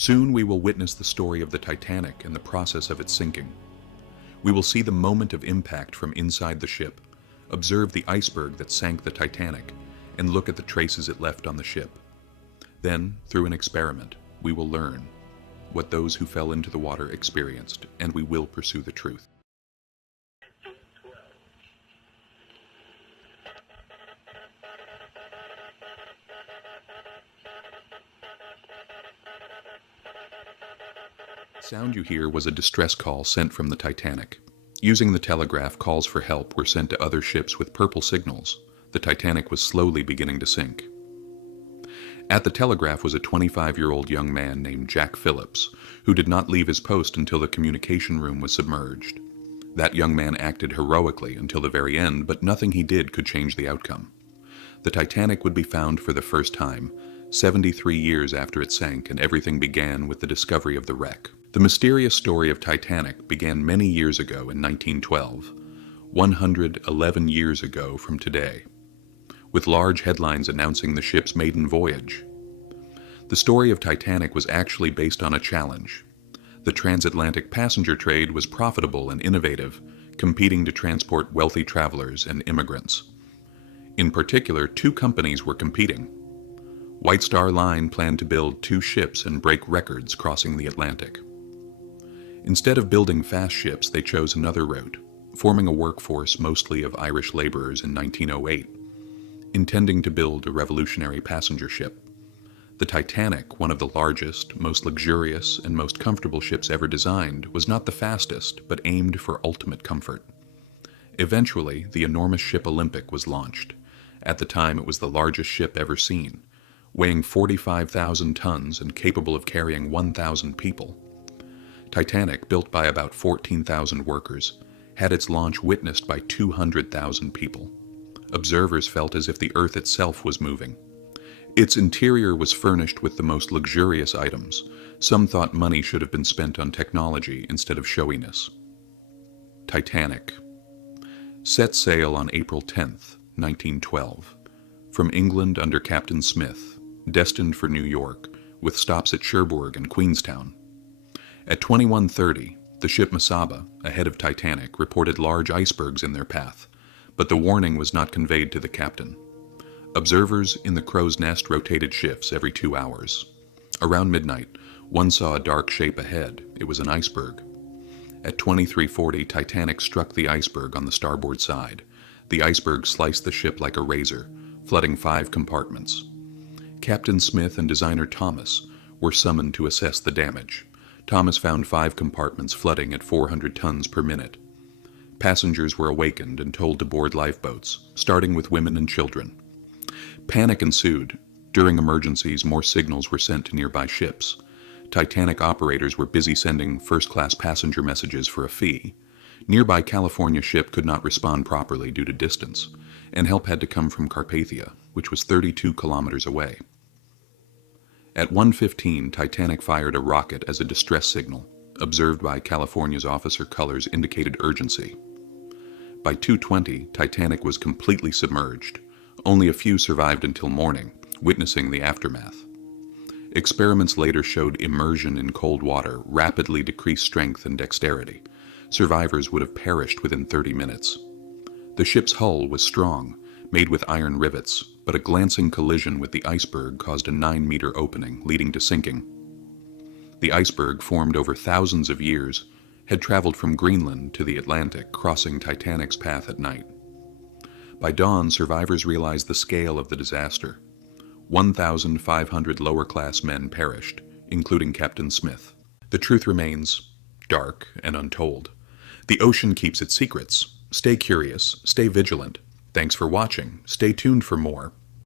Soon we will witness the story of the Titanic and the process of its sinking. We will see the moment of impact from inside the ship, observe the iceberg that sank the Titanic, and look at the traces it left on the ship. Then, through an experiment, we will learn what those who fell into the water experienced, and we will pursue the truth. The sound you hear was a distress call sent from the Titanic. Using the telegraph, calls for help were sent to other ships with purple signals. The Titanic was slowly beginning to sink. At the telegraph was a 25-year-old young man named Jack Phillips, who did not leave his post until the communication room was submerged. That young man acted heroically until the very end, but nothing he did could change the outcome. The Titanic would be found for the first time, 73 years after it sank, and everything began with the discovery of the wreck. The mysterious story of Titanic began many years ago in 1912, 111 years ago from today, with large headlines announcing the ship's maiden voyage. The story of Titanic was actually based on a challenge. The transatlantic passenger trade was profitable and innovative, competing to transport wealthy travelers and immigrants. In particular, two companies were competing. White Star Line planned to build 2 ships and break records crossing the Atlantic. Instead of building fast ships, they chose another route, forming a workforce mostly of Irish laborers in 1908, intending to build a revolutionary passenger ship. The Titanic, one of the largest, most luxurious, and most comfortable ships ever designed, was not the fastest, but aimed for ultimate comfort. Eventually, the enormous ship Olympic was launched. At the time, it was the largest ship ever seen, weighing 45,000 tons and capable of carrying 1,000 people. Titanic, built by about 14,000 workers, had its launch witnessed by 200,000 people. Observers felt as if the Earth itself was moving. Its interior was furnished with the most luxurious items. Some thought money should have been spent on technology instead of showiness. Titanic set sail on April 10th, 1912, from England under Captain Smith, destined for New York, with stops at Cherbourg and Queenstown. At 21:30, the ship Masaba, ahead of Titanic, reported large icebergs in their path, but the warning was not conveyed to the captain. Observers in the crow's nest rotated shifts every 2 hours. Around midnight, one saw a dark shape ahead. It was an iceberg. At 23:40, Titanic struck the iceberg on the starboard side. The iceberg sliced the ship like a razor, flooding 5 compartments. Captain Smith and designer Thomas were summoned to assess the damage. Thomas found 5 compartments flooding at 400 tons per minute. Passengers were awakened and told to board lifeboats, starting with women and children. Panic ensued. During emergencies, more signals were sent to nearby ships. Titanic operators were busy sending first-class passenger messages for a fee. Nearby California ship could not respond properly due to distance, and help had to come from Carpathia, which was 32 kilometers away. At 1:15, Titanic fired a rocket as a distress signal. Observed by California's officer colors indicated urgency. By 2:20, Titanic was completely submerged. Only a few survived until morning, witnessing the aftermath. Experiments later showed immersion in cold water rapidly decreased strength and dexterity. Survivors would have perished within 30 minutes. The ship's hull was strong, made with iron rivets, but a glancing collision with the iceberg caused a 9-meter opening, leading to sinking. The iceberg, formed over thousands of years, had traveled from Greenland to the Atlantic, crossing Titanic's path at night. By dawn, survivors realized the scale of the disaster. 1,500 lower-class men perished, including Captain Smith. The truth remains dark and untold. The ocean keeps its secrets. Stay curious, stay vigilant. Thanks for watching. Stay tuned for more.